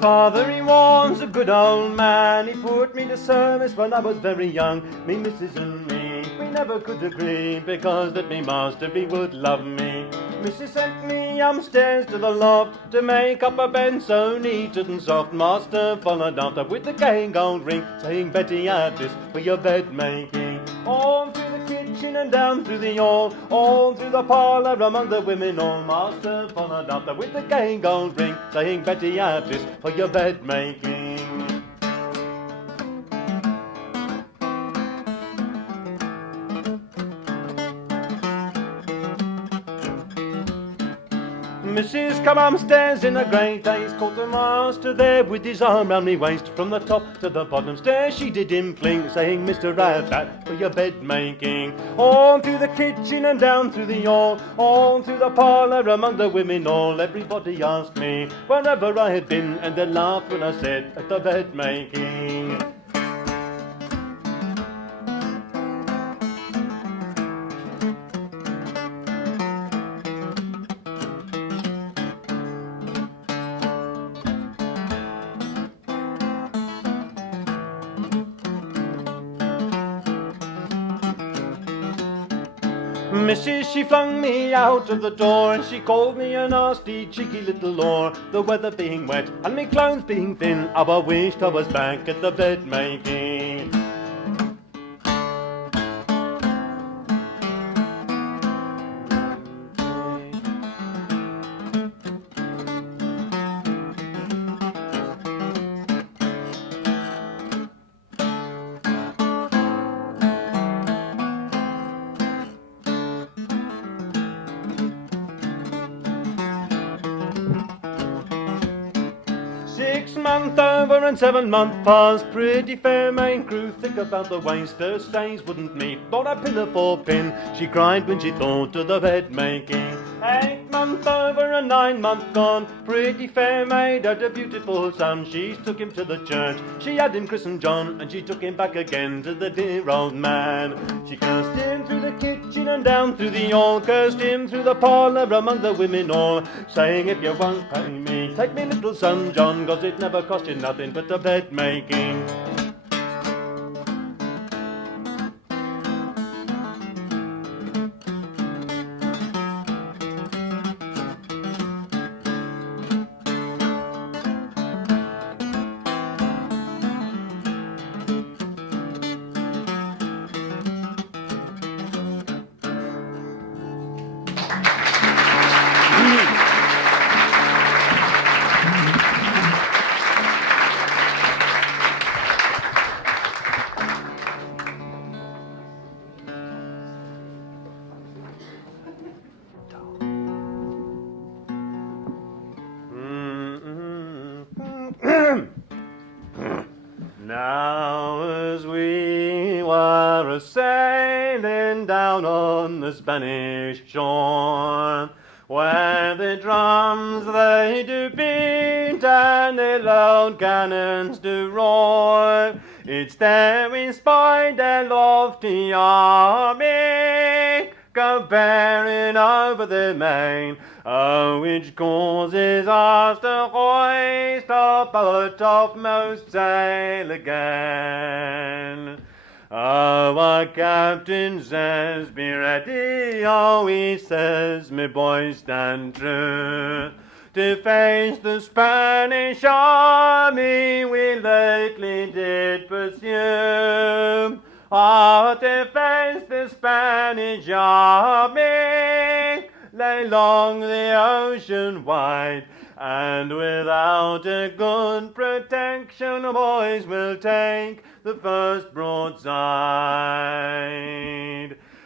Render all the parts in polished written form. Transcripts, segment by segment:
Father, he was a good old man. He put me to service when I was very young. Me missus and me, we never could agree, because that me master, he would love me. Missus sent me upstairs to the loft to make up a bed so neat and soft. Master followed after with the gay gold ring, saying, Betty, have this for your bed making. On through the kitchen and down through the hall, all through the parlour among the women all. Master followed after with the gay gold ring, saying, Betty, have this for your bed making. Mrs. come upstairs in a great haste, caught the master there with his arm round me waist. From the top to the bottom stairs she did him fling, saying, Mr. have that for your bed making. On through the kitchen and down through the hall, all through the parlour among the women all. Everybody asked me wherever I had been, and they laughed when I said, at the bed making. Mrs. she flung me out of the door, and she called me a nasty, cheeky little whore. The weather being wet and me clothes being thin, how I wished I was back at the bed making. 6 months over and 7 months past, pretty fair maid grew thick about the waist. Her stays wouldn't meet, not a pinafore pin. She cried when she thought of the bed making. 8 months over and 9 months gone, pretty fair maid had a beautiful son. She took him to the church, she had him christened John, and she took him back again to the dear old man. She cursed him through the kitchen and down through the hall, cursed him through the parlour among the women all, saying, if you won't pay me, take me little son John, 'cause it never cost you nothing but the bed making. Now as we were a-sailing down on the Spanish shore, where the drums they do beat and the loud cannons do roar, it's there we spied their lofty army go bearing over the main, which causes us to hoist up our topmost sail again. Our captain says, be ready, oh, he says, me boys, stand true, to face the Spanish army we lately did pursue. Oh, to face the Spanish army, lay long the ocean wide, and without a good protection, boys will take the first broadside.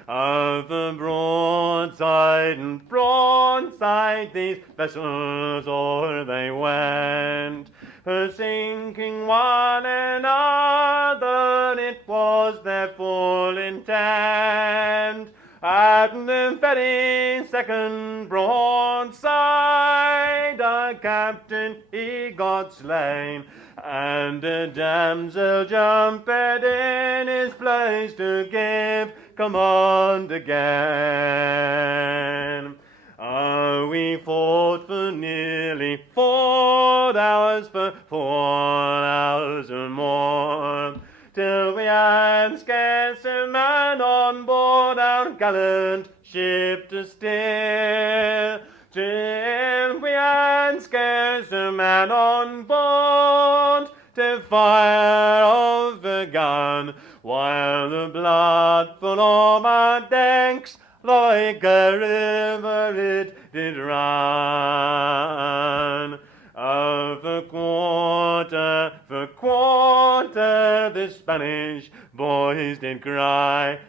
Over broadside and broadside these vessels o'er they went, sinking one another, it was their full intent. At the very second broadside, our captain he got slain, and a damsel jumped in his place to give command again. We fought for nearly 4 hours was for 4 hours or more, till we had scarce a man on board our gallant ship to steer. Till we had scarce a man on board to fire off a gun, while the blood full of our decks like a river it did run. Oh, for quarter, the Spanish boys did cry.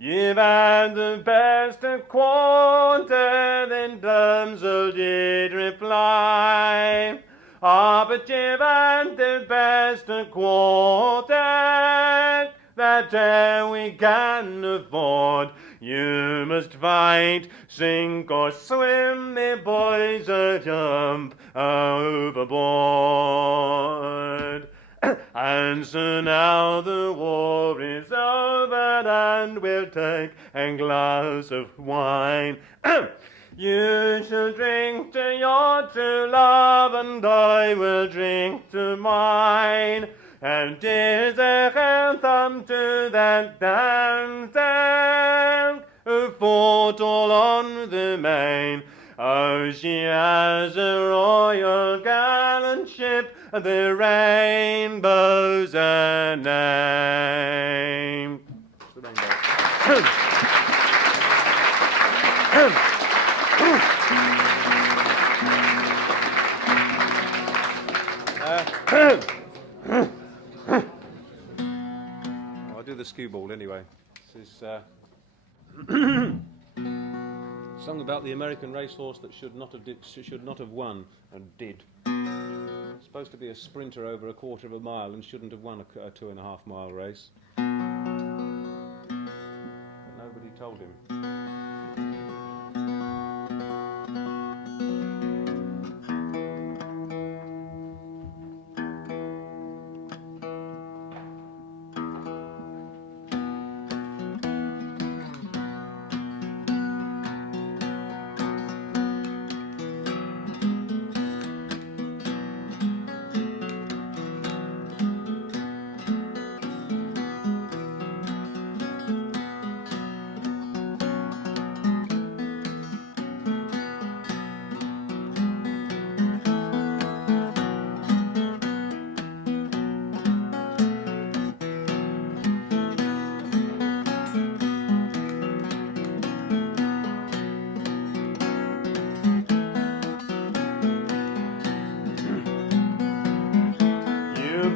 You've had the best a quarter, then damsel did reply. Ah, but you've had the best a quarter, that we can afford. You must fight, sink or swim, the boys a jump overboard. And so now the war is over, and we'll take a glass of wine. You shall drink to your true love, and I will drink to mine. And here's a health unto that damsel who fought all on the main. Oh, she has a royal gallant ship, the rainbow's her name. The I'll do the Skewbald anyway. This is song about the American racehorse that should not have won and did. Supposed to be a sprinter over a quarter of a mile and shouldn't have won a 2.5 mile race. But nobody told him.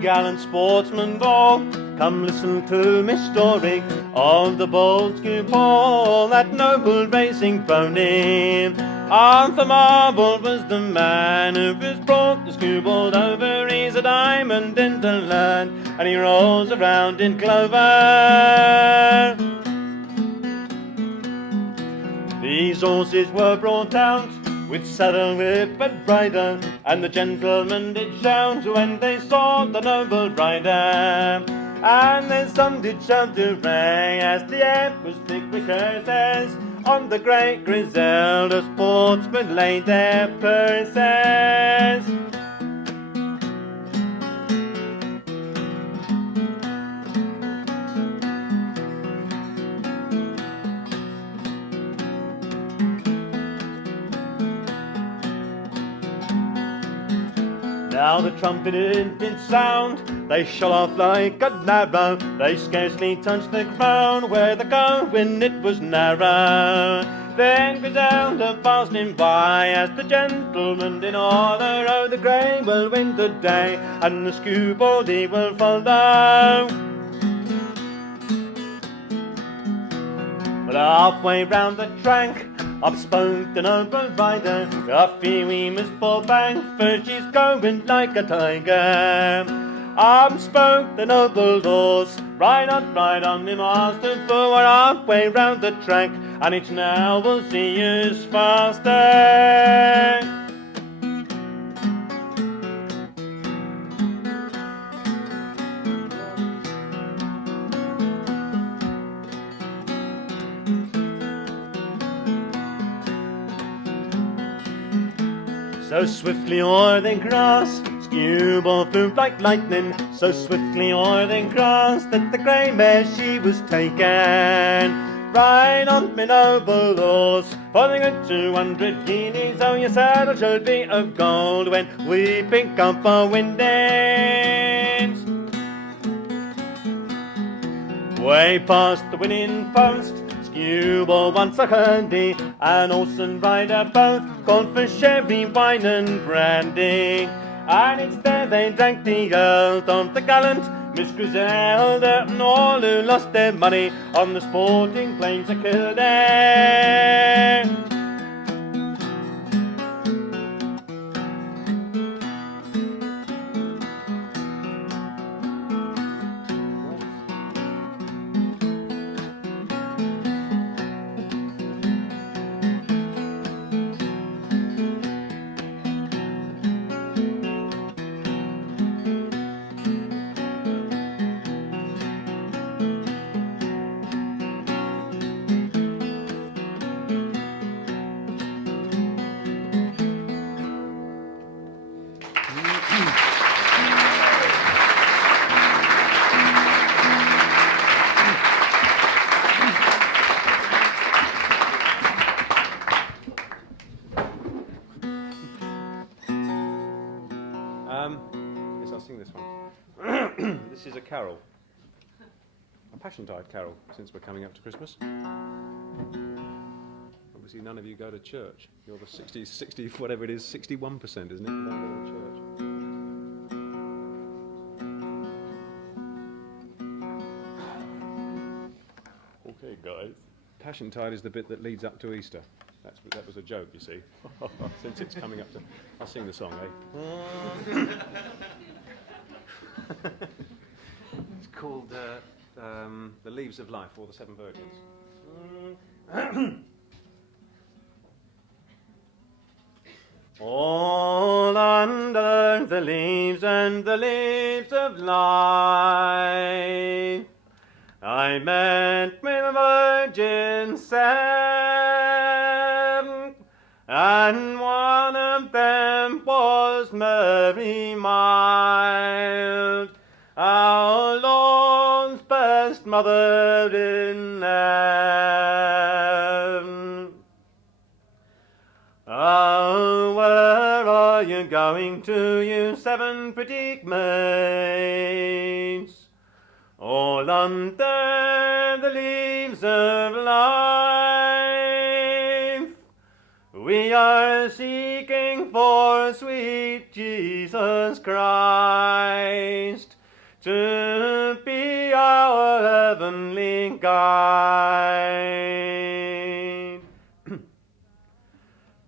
Gallant sportsmen all, come listen to me story of the bold Skewbald, that noble racing pony. Arthur Marble was the man who was brought the Skewbald over. He's a diamond in the land, and he rolls around in clover. These horses were brought out with saddle, whip and rider, and the gentlemen did shout when they saw the noble rider. And then some did shout hooray as the air was thick with curses. On the great Griselda sportsmen laid their purses. Now the trumpet did sound, they shot off like a arrow. They scarcely touched the ground where the going it was narrow. Then Griselda passed him by as the gentleman in order. Oh, the grey will win the day, and the Skewbald he will follow. But halfway round the track, up spoke the noble rider. Up we must fall back, for she's going like a tiger. Up spoke the noble horse, ride on, me master, for we're halfway round the track, and it's now we'll see us faster. So swiftly o'er the grass Skewbald flew like lightning, so swiftly o'er the grass that the grey mare she was taken. Ride on my noble horse, for the good 200 guineas, oh your saddle shall be of gold when we pick up our windings. Way past the winning post, Skewbald wants a handy, and Olsen rider both called for sherry, wine and brandy. And it's there they drank the health of the gallant Miss Griselda, and all who lost their money on the sporting plains of Kildare. Yes, I'll sing this one. This is a carol, a Passiontide carol, since we're coming up to Christmas. Obviously, none of you go to church. You're the 60, whatever it is, 61%, isn't it? You don't go to church. Okay, guys. Passiontide is the bit that leads up to Easter. That was a joke, you see. Since it's coming up to... I'll sing the song, eh? It's called The Leaves of Life, or The Seven Virgins. All under the leaves and the leaves of life, I met with a virgin seven, and one of them was Mary mild, our Lord's best mother in heaven. Oh, where are you going to, you seven pretty maids? All under the leaves of life, we are seeking for sweet Jesus Christ to be our heavenly guide.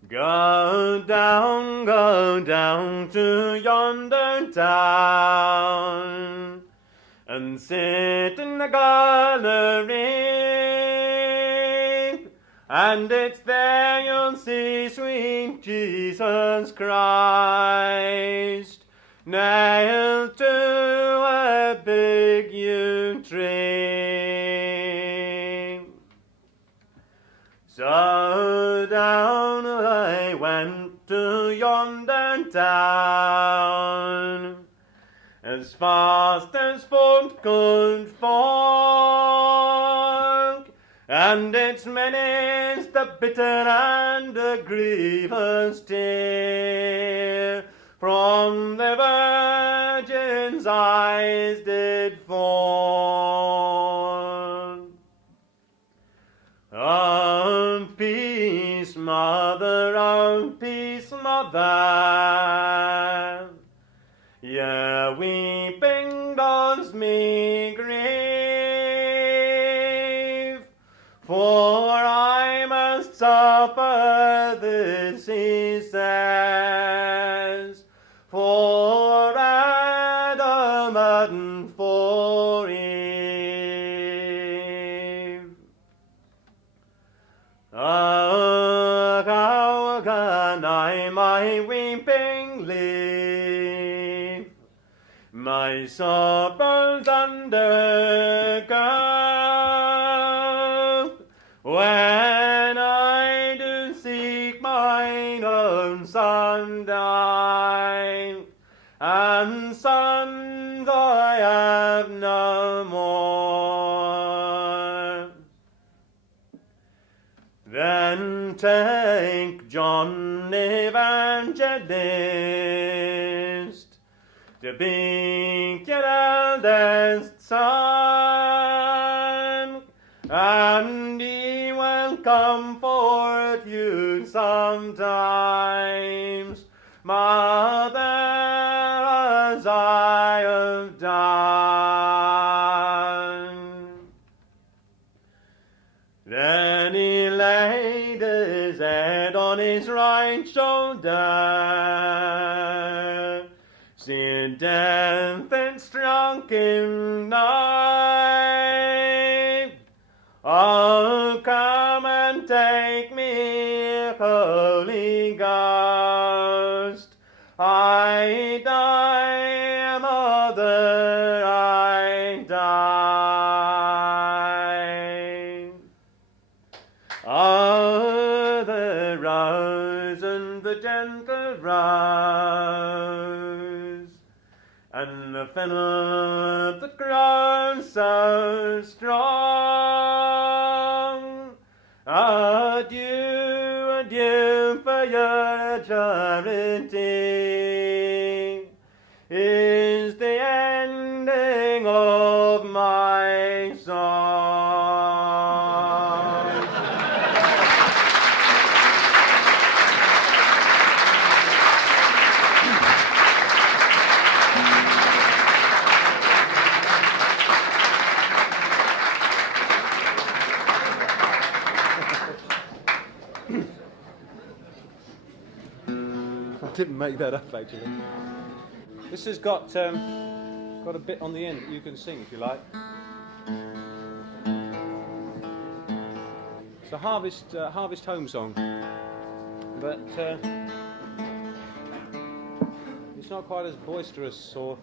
Go down to yonder town, and sit in the gallery, and it's there you'll see sweet Jesus Christ nailed to a big yew tree. So down I went to yonder town, as fast as foot could walk, and its many's the bitter and the grievous tear from the virgin's eyes did fall. Oh, peace, mother, oh, peace, mother, yeah, weeping does me grieve, for I must suffer this, he says, for Adam and for Eve. Oh, how can I my weeping leave, my sorrows undergo, when I do seek mine own son die, take John Evangelist to be your eldest son, and he will comfort you sometimes, mother, as I have done. Then he laid his head on his right shoulder, see death and struck him nigh. Oh, come and take me, Holy Ghost. I die, mother, I die. Oh, the rose and the gentle rose, and the fennel that grows so strong. Adieu, adieu for your charity is the ending of my song. I didn't make that up, actually. This has got a bit on the end that you can sing if you like. It's a harvest home song, but it's not quite as boisterous or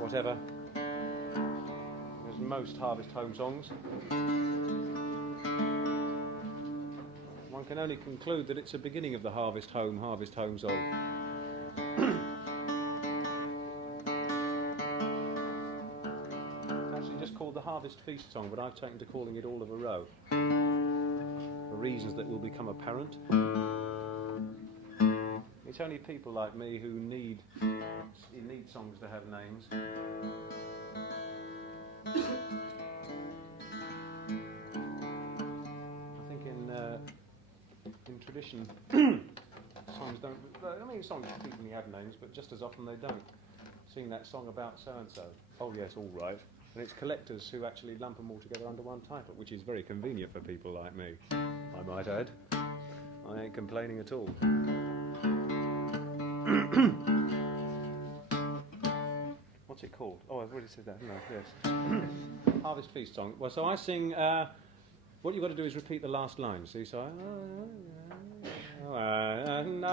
whatever as most harvest home songs. One can only conclude that it's a beginning of the harvest home song. Actually just called the Harvest Feast song, but I've taken to calling it All of a Row, for reasons that will become apparent. It's only people like me who need songs to have names. In tradition, songs don't. I mean, songs frequently have names, but just as often they don't. Sing that song about so and so. Oh yes, all right. And it's collectors who actually lump them all together under one title, which is very convenient for people like me, I might add. I ain't complaining at all. What's it called? Oh, I've already said that, haven't I? Yes. Harvest Feast song. Well, so I sing. What you've got to do is repeat the last line. See, so and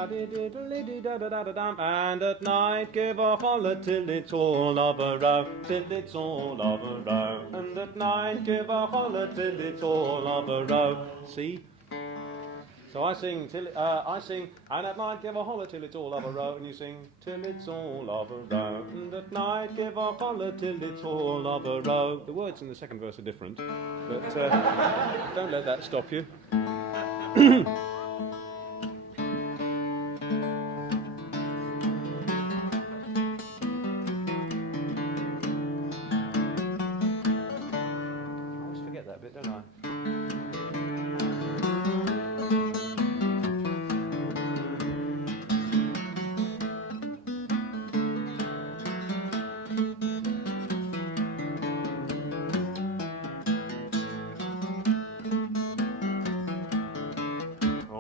at night give a holler till it's all of a row, till it's all of a row. And at night give a holler till it's all of a row. See. So I sing and at night give a holler till it's all of a row, and you sing till it's all of a row. And at night give a holler till it's all of a row. The words in the second verse are different, but don't let that stop you. I always forget that bit, don't I?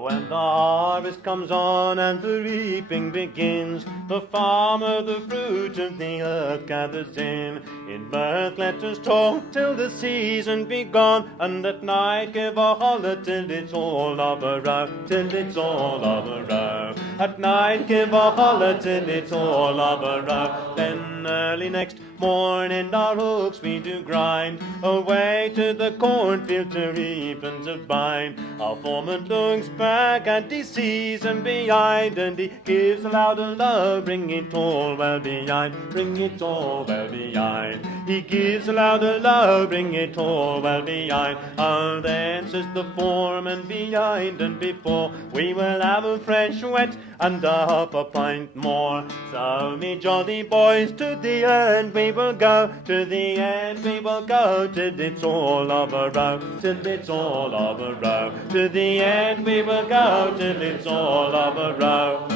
When the harvest comes on and the reaping begins, the farmer the fruit of the earth gathers in. In mirth let us talk till the season be gone, and at night give a holler till it's all of a row, till it's all of a row. At night give a holler till it's all of a row. Then early next morning our hooks we do grind, away to the cornfield to reap and to bind. Our foreman looks back and he sees him behind, and he gives a louder love, bring it all well behind, bring it all well behind. He gives a louder love, bring it all well behind. Oh, then says the foreman behind and before, we will have a fresh wet and half a pint more. So me jolly boys, to the end we will go, to the end we will go, till it's all of a row, till it's all of a row. To the end we will go, till it's all of a row.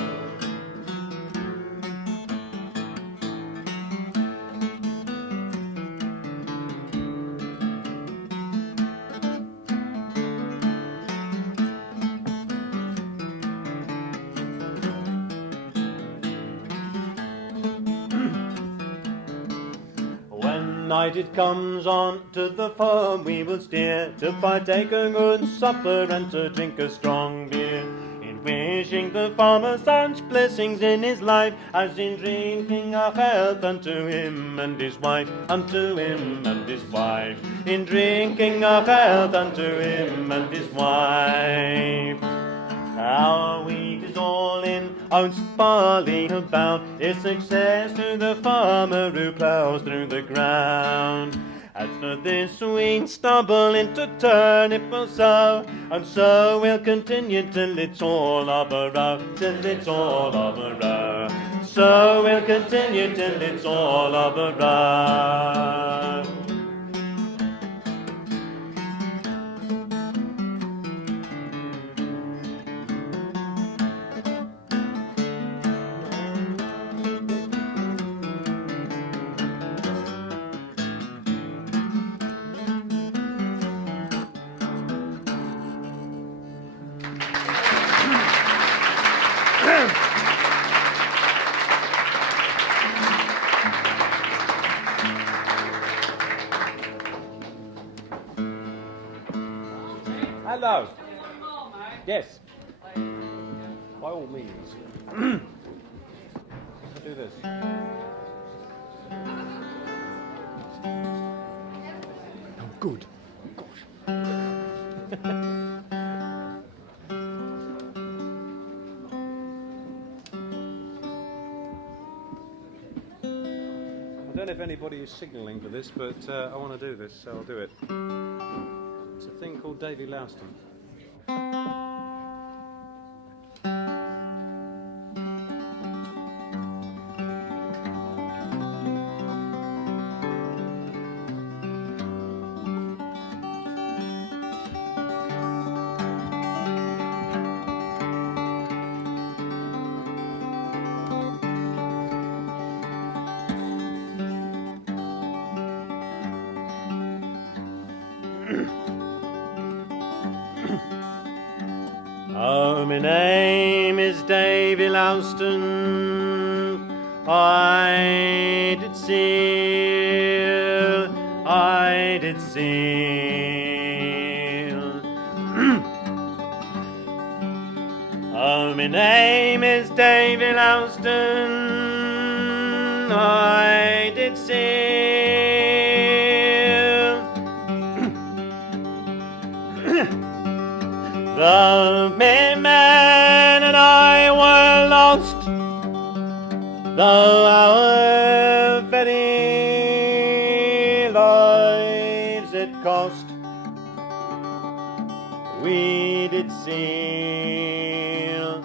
Night it comes on to the farm we will steer, to partake a good supper and to drink a strong beer, in wishing the farmer such blessings in his life, as in drinking a health unto him and his wife, unto him and his wife, in drinking a health unto him and his wife. Our wheat is all in, oats, barley about, is success to the farmer who ploughs through the ground. As for this wheat stubble into turnip or sow, and so we'll continue till it's all of a row, till it's all of a row. So we'll continue till it's all of a row. Hello. Yes. By all means. I'll do this. Oh, good. Gosh. I don't know if anybody is signalling for this, but I want to do this, so I'll do it. It's a thing called Davy Lowston. Oh, my name is Davy Lowston, I did sail, I did sail. Oh, my name is Davy Lowston, I did sail. The man and I were lost, though our very lives it cost. We did sail,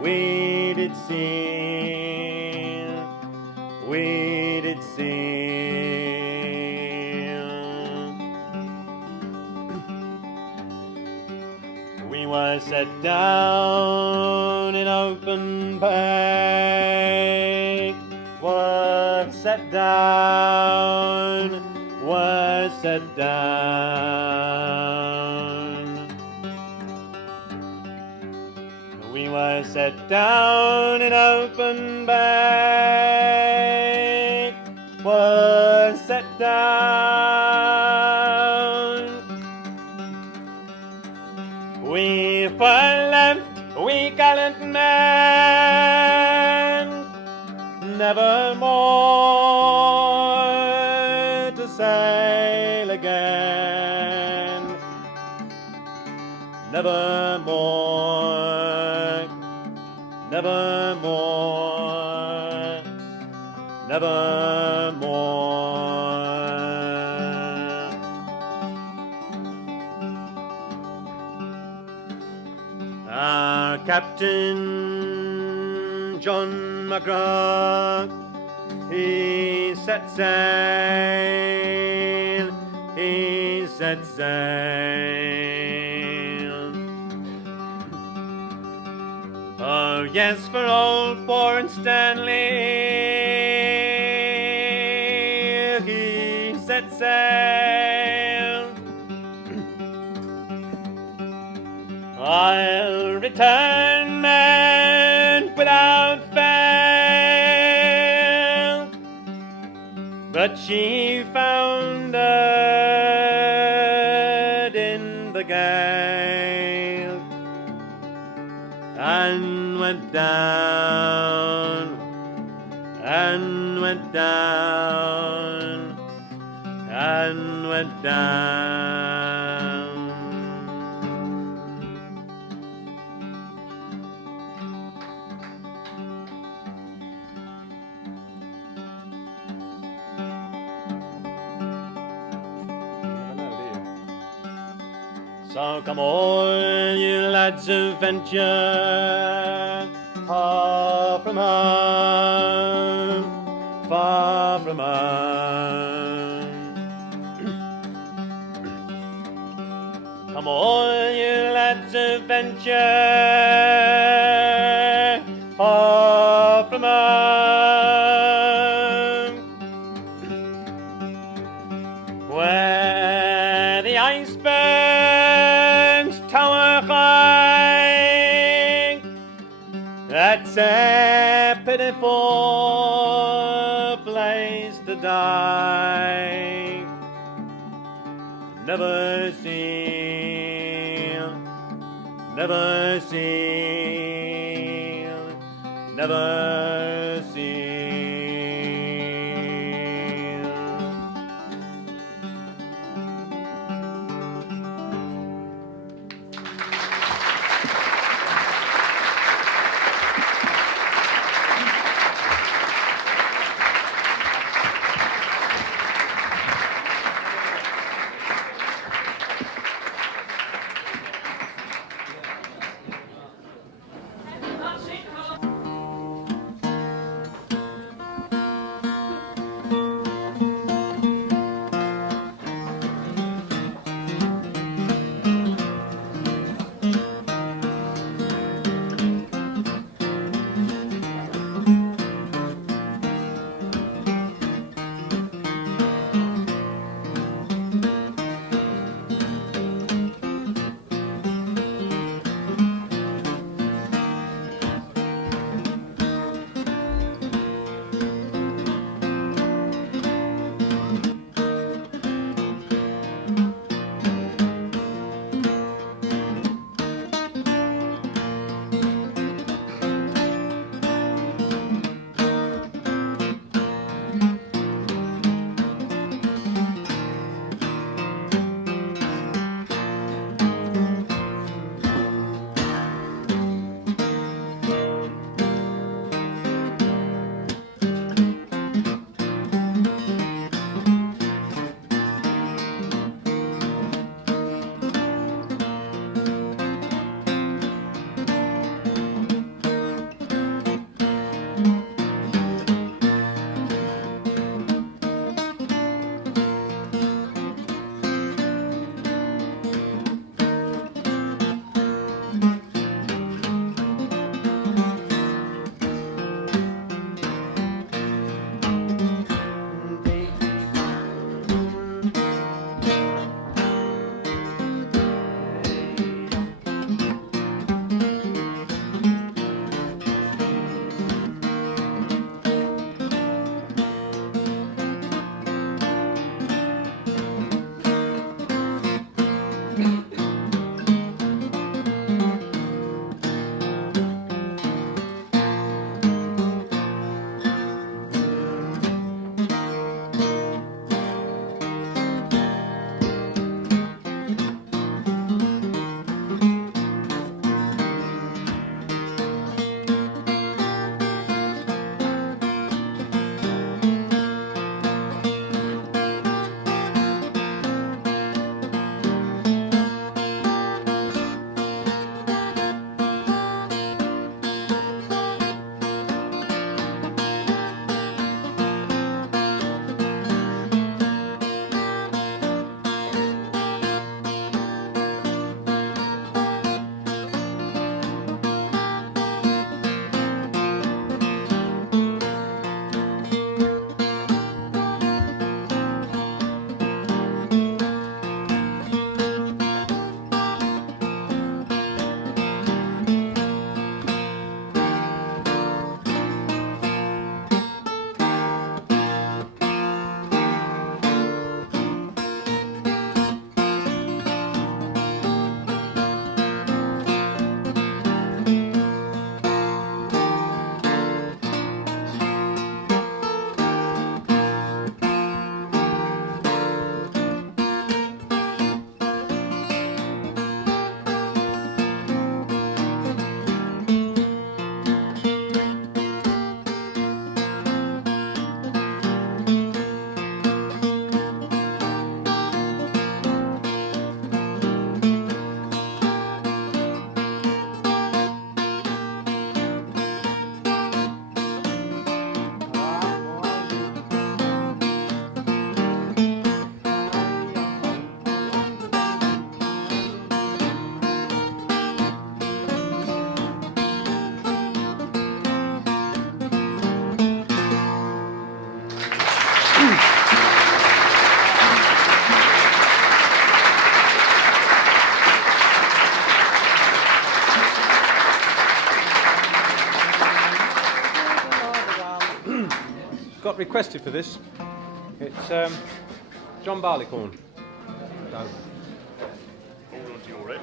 we did sail, we did sail. We were set down in open bay, were set down, were set down. We were set down in open bay, were set down. We were left, we gallant men, never more sail again. Nevermore, nevermore, nevermore. Our Captain John McGrath, he set sail, he set sail. Oh yes, for old Warren Stanley, he set sail. I'll return, man, without fail. But she foundered in the gale and went down, and went down, and went down. So come all you lads of venture, far from home, far from home. Come all you lads of venture, far from home, where the icebergs tower high. That's a pitiful place to die. Never sail, never sail, never sail. requested for this. It's John Barleycorn. Hold on to your end.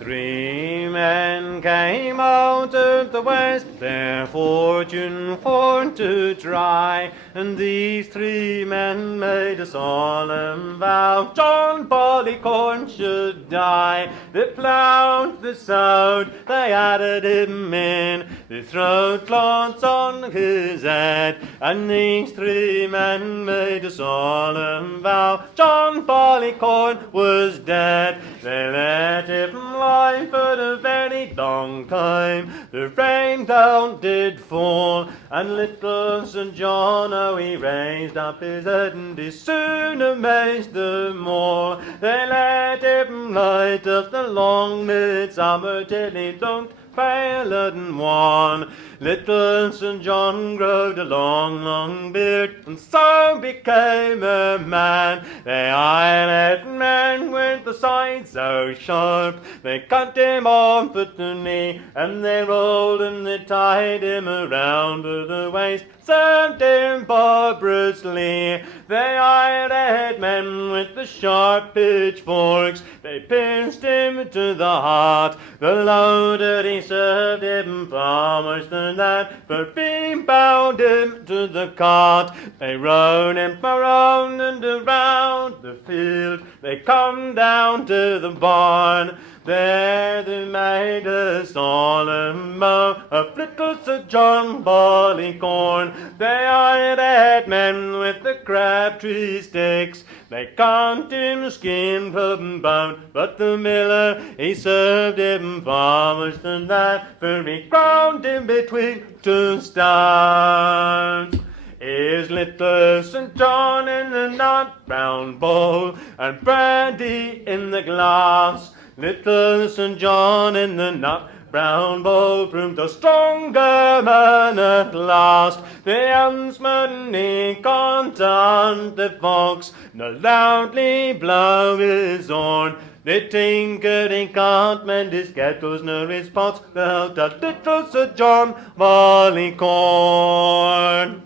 Three men came out of the west, their fortune for to try, and these three men made a solemn vow, John Barleycorn should die. They ploughed, they sowed, they added him in, they throwed clods on his head, and these three men made a solemn vow, John Barleycorn was dead. They let him lie for a very long time, the rain down did fall, and little St. John, oh, he raised up his head, and he soon amazed them all. They let him lie till the long midsummer, till he looked paler than wan. Little St. John growed a long, long beard, and so became a man. The eyelid man with the side so sharp, they cut him off at the knee, and they rolled and they tied him around the waist, served him barbarously. The eyelid men with the sharp pitchforks, they pierced him to the heart. The loader he served him far worse than that, for being bound him to the cart. They rode him around and around the field, they come down to the barn. There they made a solemn vow of little Sir John Barleycorn. They hired men with the crabtree sticks, they count him skin from bone, but the miller he served him far worse than that, for he ground him between two stones. Is little St. John in the nut brown bowl, and brandy in the glass? Little St. John in the nut brown bowl proved a stronger man at last. The huntsman he can't hunt the fox, nor loudly blow his horn. The tinker he can't mend his kettles nor his pots, without a little Sir John Barleycorn.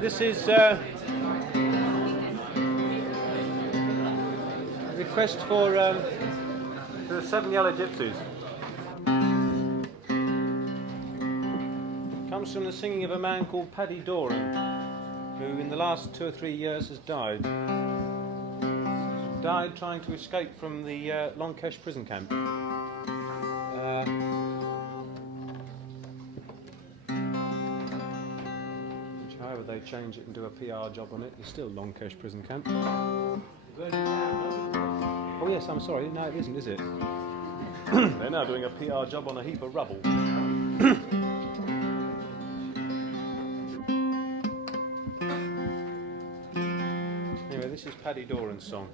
This is a request for the 7 Yellow Gypsies. Comes from the singing of a man called Paddy Doran, who in the last 2 or 3 years has died. Died trying to escape from the Longkesh prison camp. However they change it and do a PR job on it, it's still Longkesh prison camp. Oh yes, I'm sorry, no it isn't, is it? They're now doing a PR job on a heap of rubble. Anyway, this is Paddy Doran's song.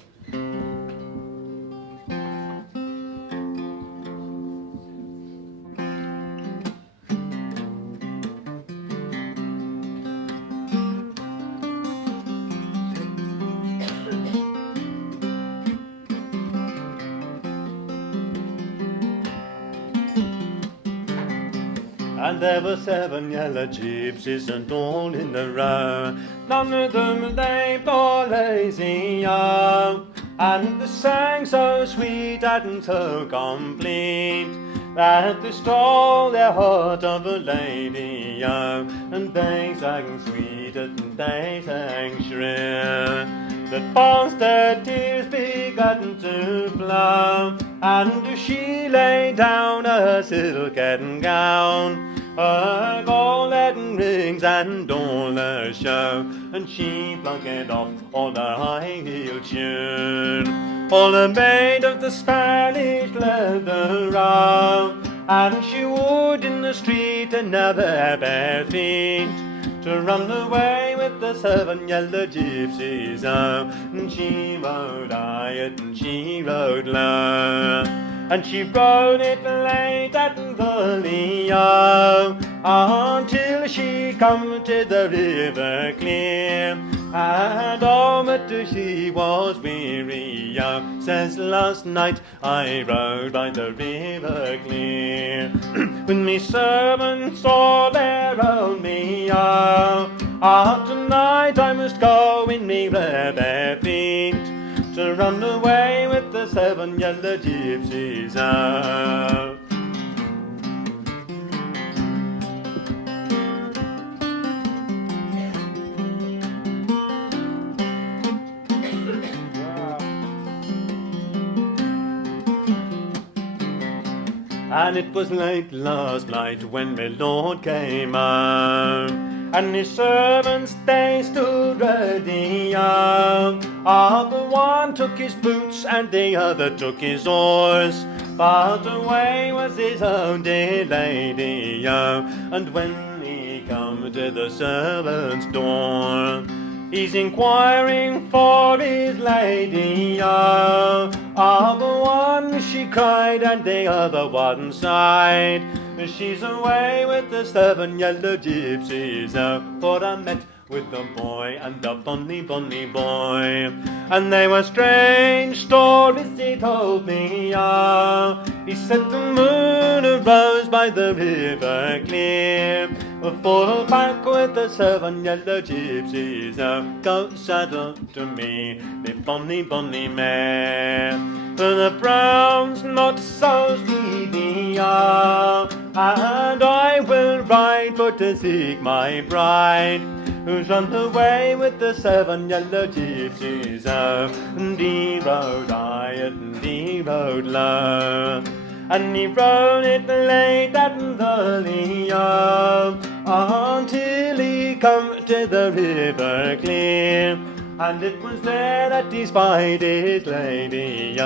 And there were 7 yellow gypsies, and all in a row. None of them they bore lazy young, and they sang so sweet and so complete, that they stole their heart of a lady young. And they sang sweet and they sang shrill, that past their tears began to flow, and she lay down her silken gown, her golden rings and all her show, and she flung it off on her high-heeled shoe. All the maid of the Spanish leather round, and she would in the street and never bare feet, to run away with the 7 yellow gypsies, oh. And she rode high and she rode low, And she rode it late at the Leo until she come to the river clear. And oh, but she was weary, says last night I rode by the river clear. When me servants all there round me, tonight I must go in me bare feet to run away with the 7 yellow gypsies out. And it was late last night when my lord came out, and his servants they stood ready. The one took his boots and the other took his horse, but away was his own dear lady. And when he come to the servants' door, he's inquiring for his lady. The one she cried and the other one sighed. She's away with the 7 yellow gypsies. For I met with the boy and the bonny boy, and they were strange stories he told me. He said the moon arose by the river clear, full back with the 7 yellow gypsies. Go saddle to me, the bonny mare, for the brown's not so speedy, and I will ride for to seek my bride, who's run away with the 7 yellow gypsies. And he rode high and he rode low, and he rode it late at the Leo until he come to the river clear, and it was there that he spied his lady.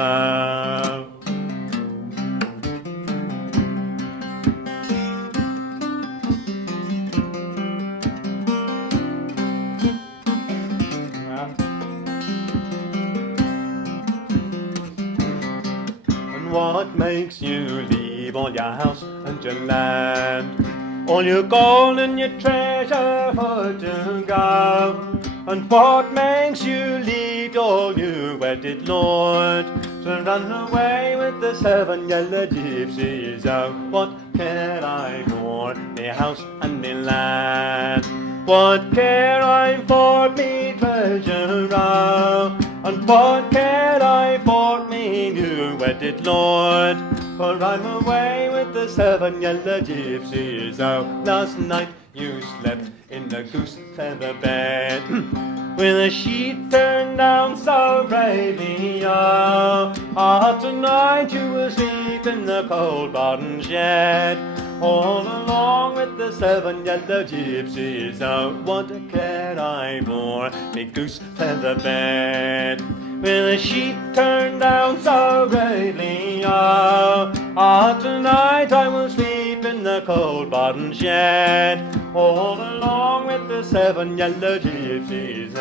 What makes you leave all your house and your land, all your gold and your treasure for to go? And what makes you leave your new wedded lord to run away with the 7 yellow gypsies? Oh, what care I for me house and me land? What care I for me treasure? Oh, and what care I for me new wedded lord? For I'm away with the 7 yellow gypsies. Oh, last night you slept in the goose feather bed, with a sheet turned down so bravely. Tonight you will sleep in the cold barn shed, all along with the 7 yellow gypsies. Oh, what care I for me goose feather bed, with a sheet turned down so bravely. Tonight I will sleep in the cold barn shed, all along with the 7 yellow gypsies.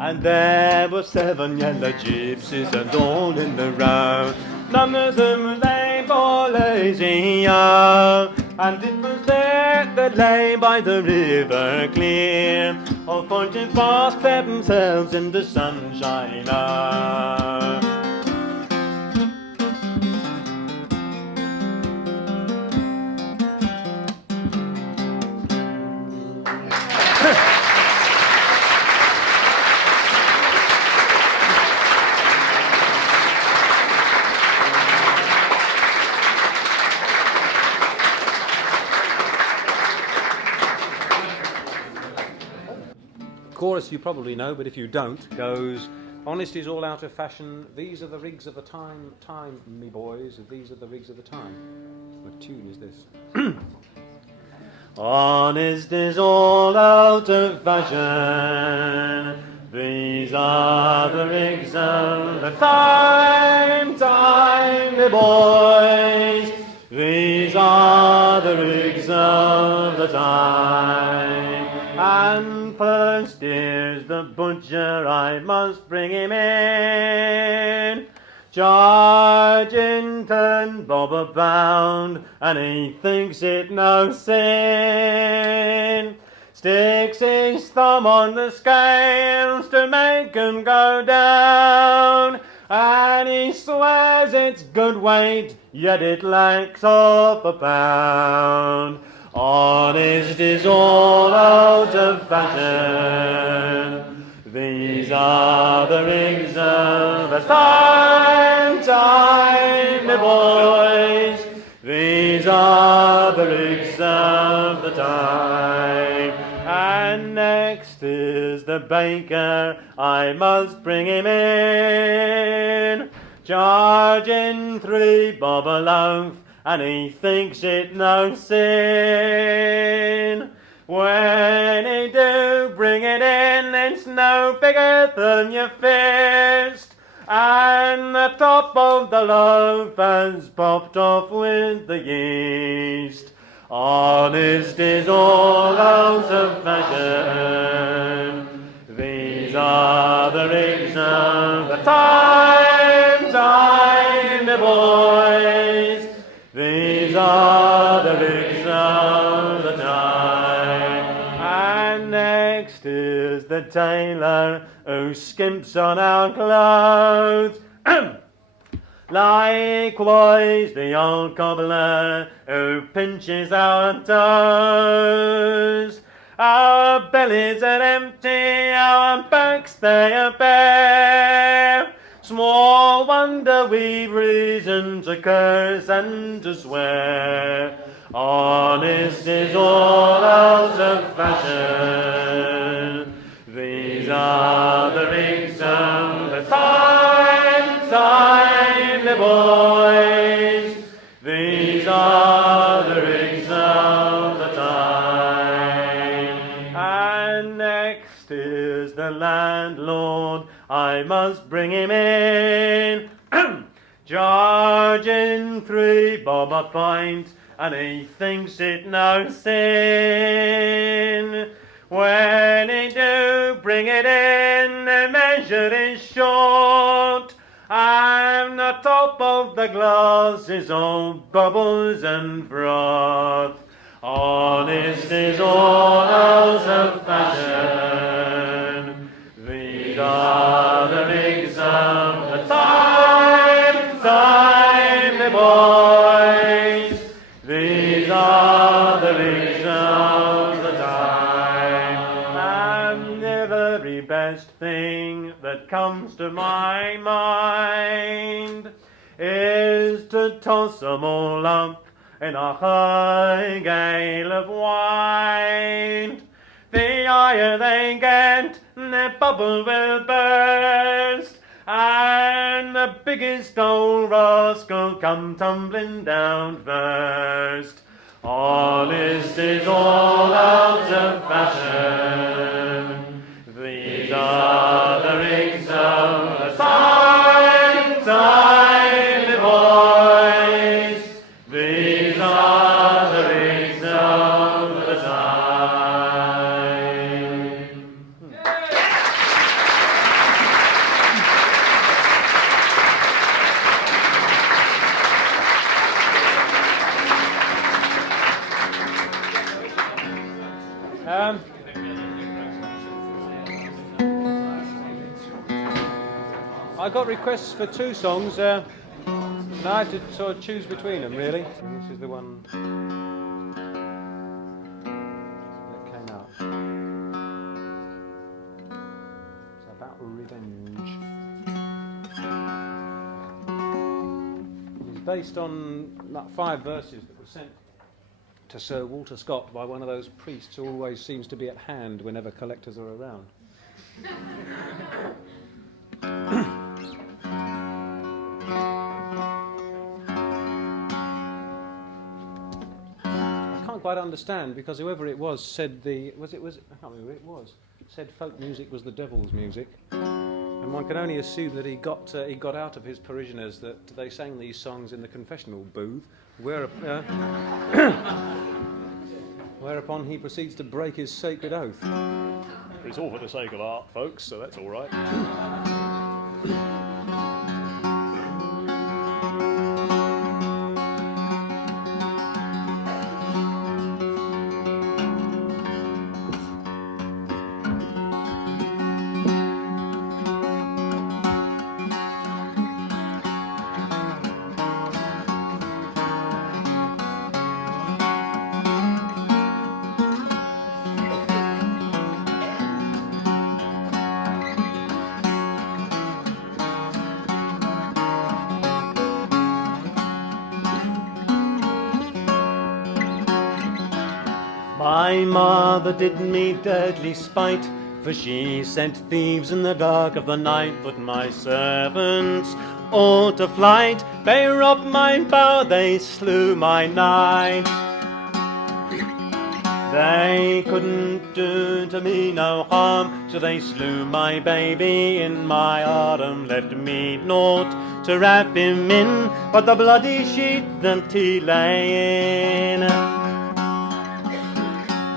And there were 7 yellow gypsies, and all in the row. None of them lay for lazy, and it was there that lay by the river clear, all pointing fast kept themselves in the sunshine. Chorus you probably know, but if you don't, goes, honesty's all out of fashion, these are the rigs of the time, me boys, these are the rigs of the time. What tune is this? Honest is all out of fashion, These are the rigs of the time, me boys. These are the rigs of the time. And first here's the butcher, I must bring him in. Chargington Bobber bound, and he thinks it no sin. Sticks his thumb on the scales to make 'em go down, and he swears it's good weight, yet it lacks half a pound. Honest is all out of fashion. These are the rigs of the time, me boys. These are the rigs of the time. And next is the baker, I must bring him in. Charging 3 bob a loaf, and he thinks it no sin. When he do bring it in, it's no bigger than your fist, and the top of the loaf has popped off with the yeast. Honest is all out of fashion. These are the rigs of the time, me boys. These are the rigs of the time. And next is the tailor who skimps on our clothes. Likewise the old cobbler who pinches our toes. Our bellies are empty, our backs they are bare. Small wonder we've reason to curse and to swear. Honest is all out of fashion. These are the rigs of the time, me boys. These are the rigs of the time. And next is the landlord, I must bring him in. Charging 3 bob a pint, and he thinks it no sin. When he do bring it in, the measure is short, and the top of the glass is all bubbles and froth. Honest is all out of fashion. These are the rigs of the time, me boys. These are the rigs of the time. And the very best thing that comes to my mind is to toss 'em all up in a high gale of wine. The higher they get, the bubble will burst, and the biggest old rascal come tumbling down first. Honest is all out of fashion. These are the rigs of the time, me boys. These are the rigs of the time. I got requests for 2 songs, and I had to sort of choose between them, really. This is the one that came out. It's about revenge. It's based on like 5 verses that were sent to Sir Walter Scott by one of those priests who always seems to be at hand whenever collectors are around. I can't quite understand, because whoever it was said I can't remember who it was. said folk music was the devil's music, and one can only assume that he got out of his parishioners that they sang these songs in the confessional booth, whereupon he proceeds to break his sacred oath. It's all for the sake of art, folks, so that's all right. My mother did me deadly spite, for she sent thieves in the dark of the night. Put my servants all to flight, they robbed my bower, they slew my knight. They couldn't do to me no harm, so they slew my baby in my autumn, left me naught to wrap him in, but the bloody sheet that he lay in.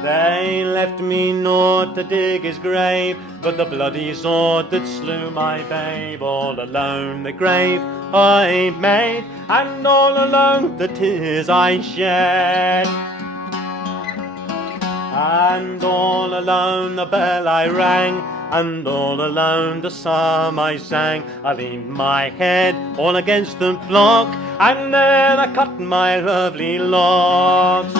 They left me naught to dig his grave, but the bloody sword that slew my babe. All alone the grave I made, and all alone the tears I shed. And all alone the bell I rang, and all alone the psalm I sang. I leaned my head all against the block, and then I cut my lovely locks.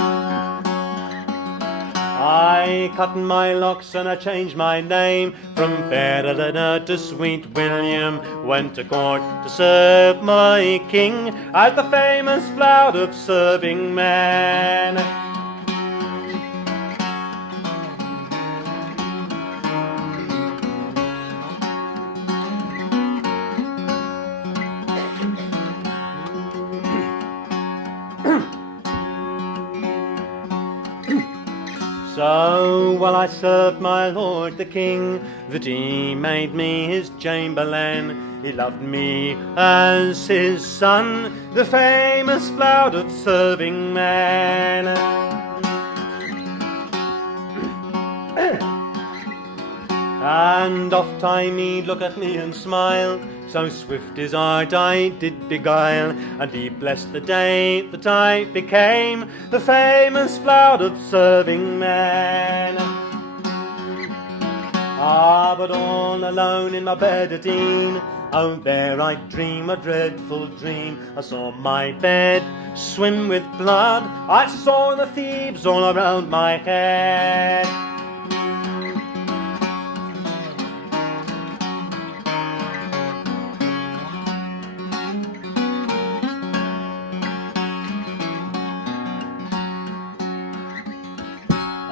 I cut my locks and I changed my name from Fair Eleanor to Sweet William. Went to court to serve my king as the famous flout of serving men. So while I served my lord the king, that he made me his chamberlain, he loved me as his son, the famous flout of serving men. And oft time he'd look at me and smile, so swift his art I did beguile, and he blessed the day that I became the famous flout of serving men. Ah, but all alone in my bed at e'en, oh there I dream a dreadful dream. I saw my bed swim with blood, I saw the thieves all around my head.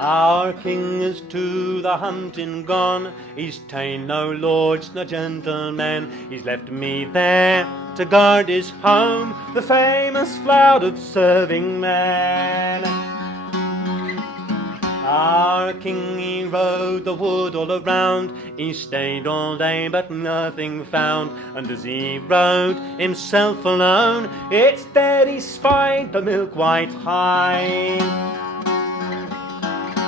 Our king is to the hunting gone, he's ta'en no lords nor gentlemen, he's left me there to guard his home, the famous flout of serving men. Our king he rode the wood all around, he stayed all day but nothing found, and as he rode himself alone, it's there he spied the milk-white hind.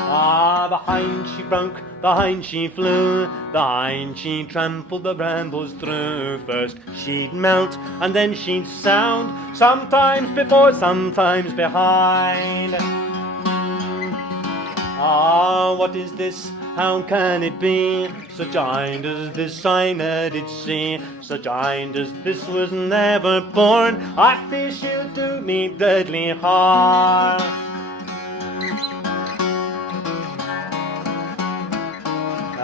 Ah, the hind she broke, the hind she flew, the hind she trampled the brambles through. First she'd melt and then she'd sound, sometimes before, sometimes behind. Ah, what is this? How can it be? Such hind as this I ne'er did see, such hind as this was never born. I fear she'll do me deadly harm.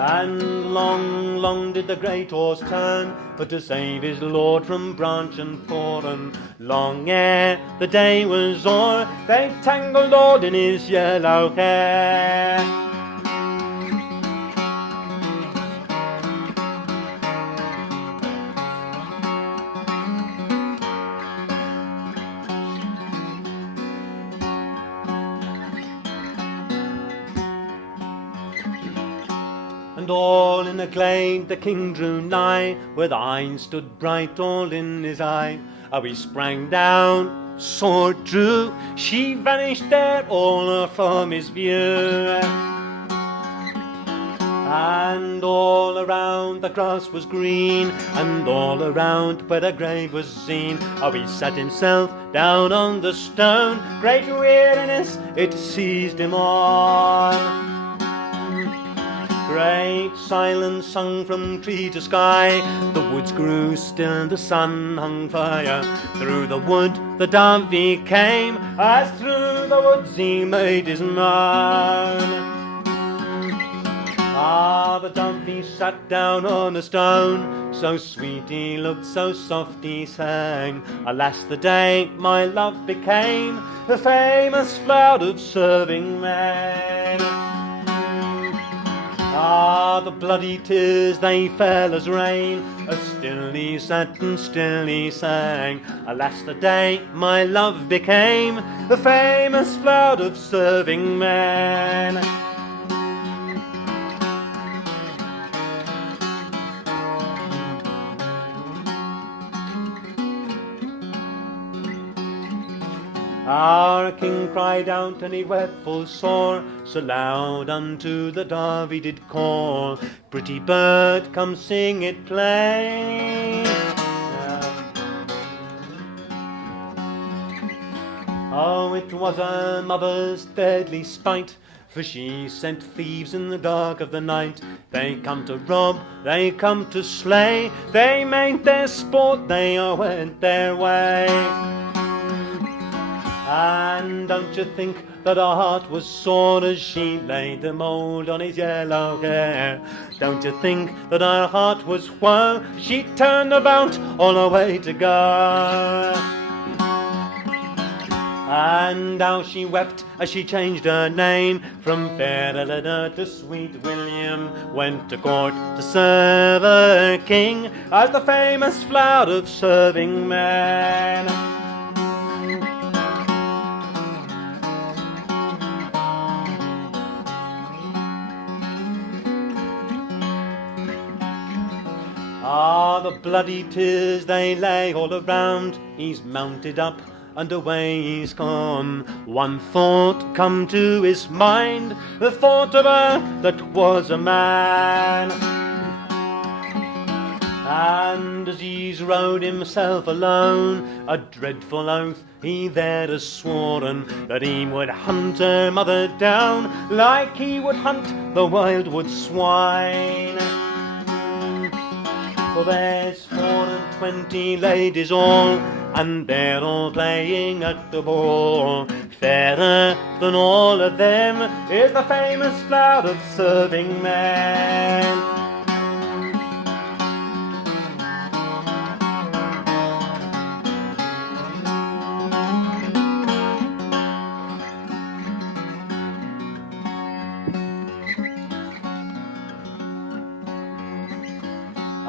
And long, long did the great horse turn, for to save his lord from branch and thorn. Long ere the day was o'er, they tangled all in his yellow hair. And all in a glade the king drew nigh, where the hind stood bright all in his eye. How he sprang down, sword drew, she vanished there all from his view. And all around the grass was green, and all around where the grave was seen, how he sat himself down on the stone. Great weariness it seized him on. Great silence hung from tree to sky. The woods grew still, the sun hung fire. Through the wood the Davy came, as through the woods he made his moan. Ah, the Davy sat down on a stone, so sweet he looked, so soft he sang. Alas, the day my love became the famous flout of serving men. Ah, the bloody tears they fell as rain, as still he sat and still he sang. Alas, the day my love became the famous flout of serving men. Our king cried out and he wept full sore, so loud unto the Davy did call, pretty bird, come sing it plain. Oh, it was a mother's deadly spite, for she sent thieves in the dark of the night. They come to rob, they come to slay, they made their sport, they went their way. And don't you think that her heart was sore as she laid the mould on his yellow hair? Don't you think that her heart was woe? She turned about on her way to go. And how she wept as she changed her name from Fair Eleanor to Sweet William, went to court to serve her king as the famous flout of serving men. Ah, the bloody tears they lay all around. He's mounted up and away he's gone. One thought come to his mind, the thought of her that was a man. And as he's rode himself alone, a dreadful oath he there has sworn, that he would hunt her mother down like he would hunt the wildwood swine. For there's 24 ladies all, and they're all playing at the ball. Fairer than all of them is the famous flout of serving men.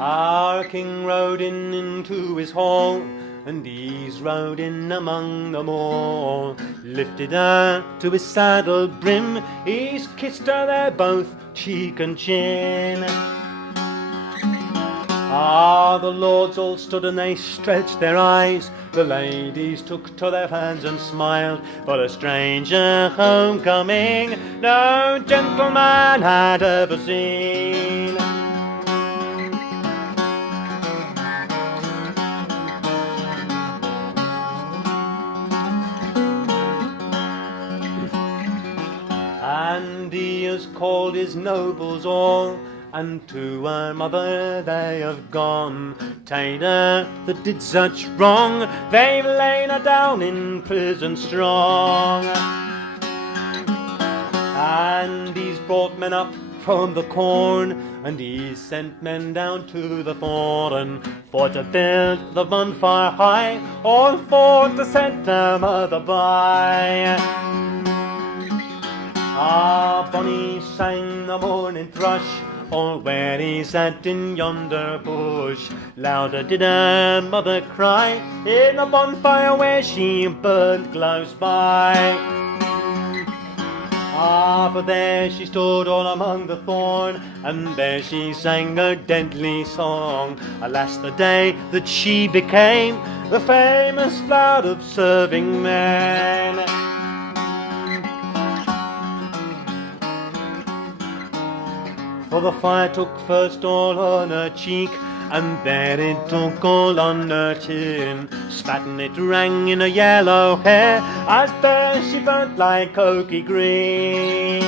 Our king rode in into his hall, and he's rode in among them all. Lifted her to his saddle brim, he's kissed her there both cheek and chin. Ah, the lords all stood and they stretched their eyes, the ladies took to their hands and smiled, for a stranger homecoming no gentleman had ever seen. And he has called his nobles all, and to her mother they have gone. Ta'en her that did such wrong, they've laid her down in prison strong. And he's brought men up from the corn, and he's sent men down to the thorn, for to build the bonfire high, all for to set their mother by. Ah, bonny sang the morning thrush, all where he sat in yonder bush. Louder did her mother cry, in the bonfire where she burned close by. Ah, for there she stood all among the thorn, and there she sang a deadly song. Alas, the day that she became the famous flout of serving men. For the fire took first all on her cheek, and then it took all on her chin. Spat and it rang in her yellow hair, as there she burnt like oaky green.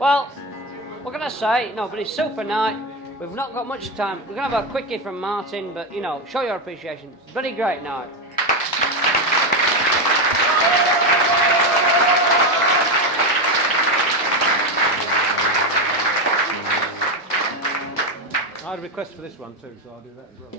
Well, what can I say? No, but it's super night. We've not got much time. We're going to have a quickie from Martin, but, you know, show your appreciation. It's a very great night. I had a request for this one too, so I'll do that as well.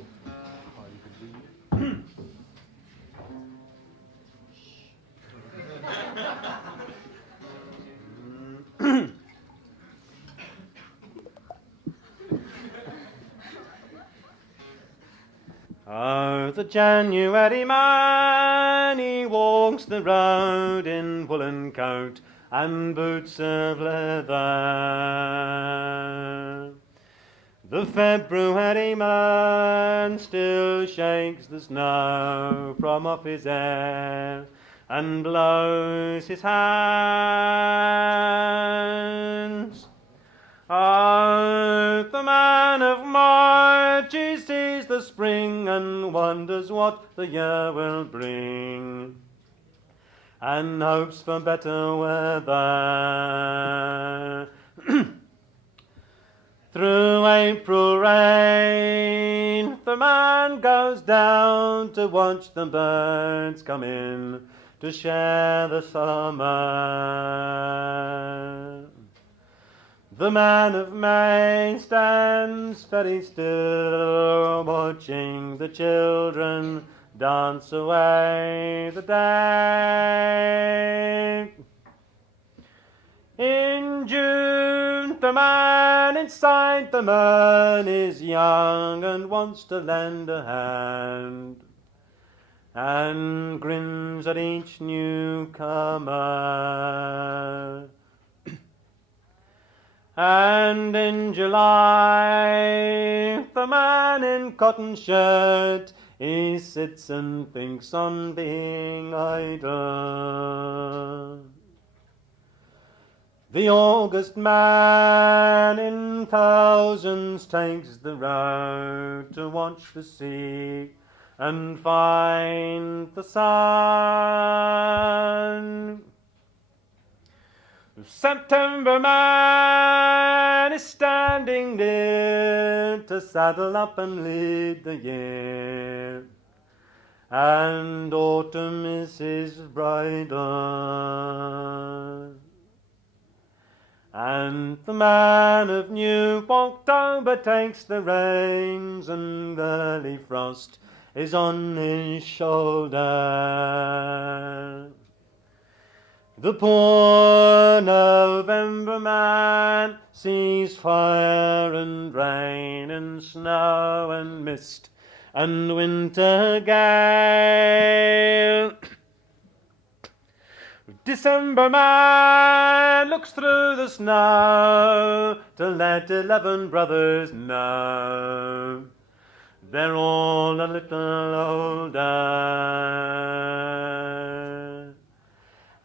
Oh, the January man, he walks the road in woolen coat and boots of leather. The February man still shakes the snow from off his hair and blows his hands. Oh, the man of March, he sees the spring and wonders what the year will bring, and hopes for better weather. Through April rain, the man goes down to watch the birds come in to share the summer. The man of May stands very still, watching the children dance away the day. In June, the man inside the man is young and wants to lend a hand, and grins at each newcomer. And in July, the man in cotton shirt, he sits and thinks on being idle. The August man in thousands takes the road to watch the sea and find the sun. The September man is standing near to saddle up and lead the year, and autumn is his bridal. And the man of New October takes the reins, and early frost is on his shoulder. The poor November man sees fire and rain and snow and mist and winter gale. December man looks through the snow to let 11 brothers know they're all a little older.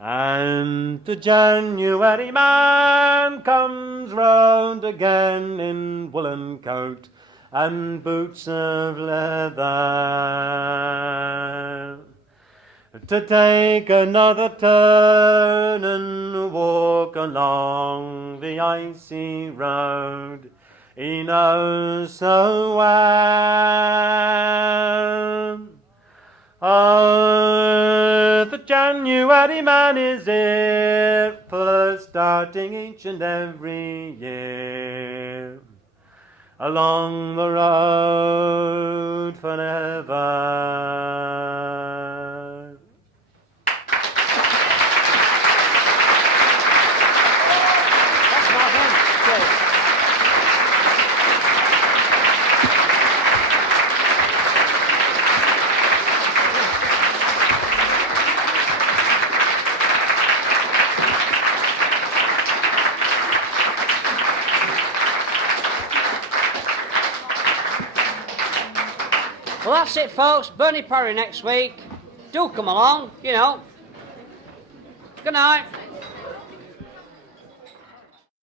And the January man comes round again in woolen coat and boots of leather. To take another turn and walk along the icy road he knows so well. Oh, the January man is here for starting each and every year along the road forever. That's Martin. Cheers. Well, that's it, folks. Bernie Parry next week. Do come along, you know. Good night.